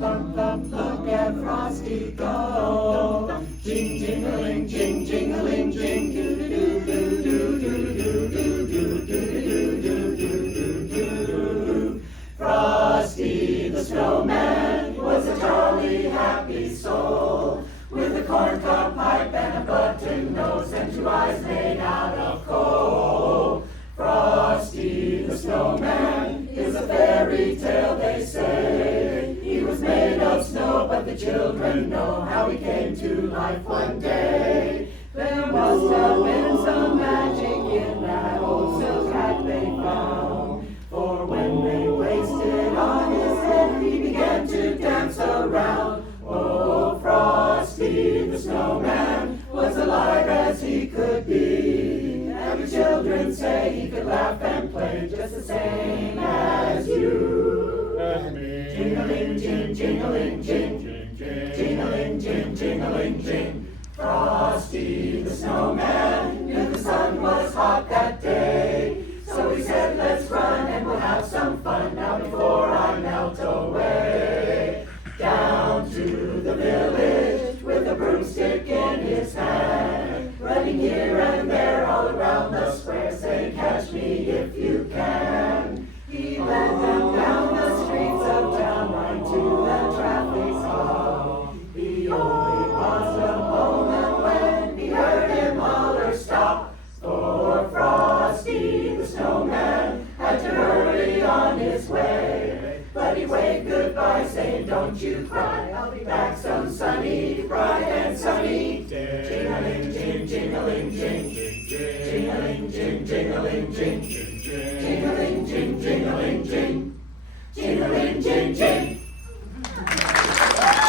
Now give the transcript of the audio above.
thump, thump, look at Frosty go. Jing, jingling, jing, jingling, jing, doo doo doo doo doo doo doo doo doo doo doo. Frosty the snowman was a jolly, happy soul, with a corncob pipe and a button nose and two eyes made out of coal. Frosty the snowman is a fairy tale, they say. He was made of snow, but the children know how he came to life one day. There must have been some magic in that old silk hat they found, for when they placed it on his head, he began to dance around. Oh, Frosty the snowman was alive as he could be, and the children say he could laugh and play just the same as you. As me. Jingling, jing, jingling, jing, jingling, jing, jingling, jing. Frosty the snowman knew the sun was hot that day, so he said, let's run and we'll have some fun now before I melt away. Down to the village with a broomstick in his hand, running here and there all around the square, saying, catch me if you can. He led them down the streets of town, right to the traffic stop. He only paused a moment when he heard him holler, stop. For Frosty the snowman had to hurry on his way, but he waved goodbye, saying, don't you cry, I'll be back some sunny, bright and sunny. Jingling, jing, jingling, jing, jingling, jing, jingling, jing, jingling, jing, jingling, jing, jingling, jing, jing.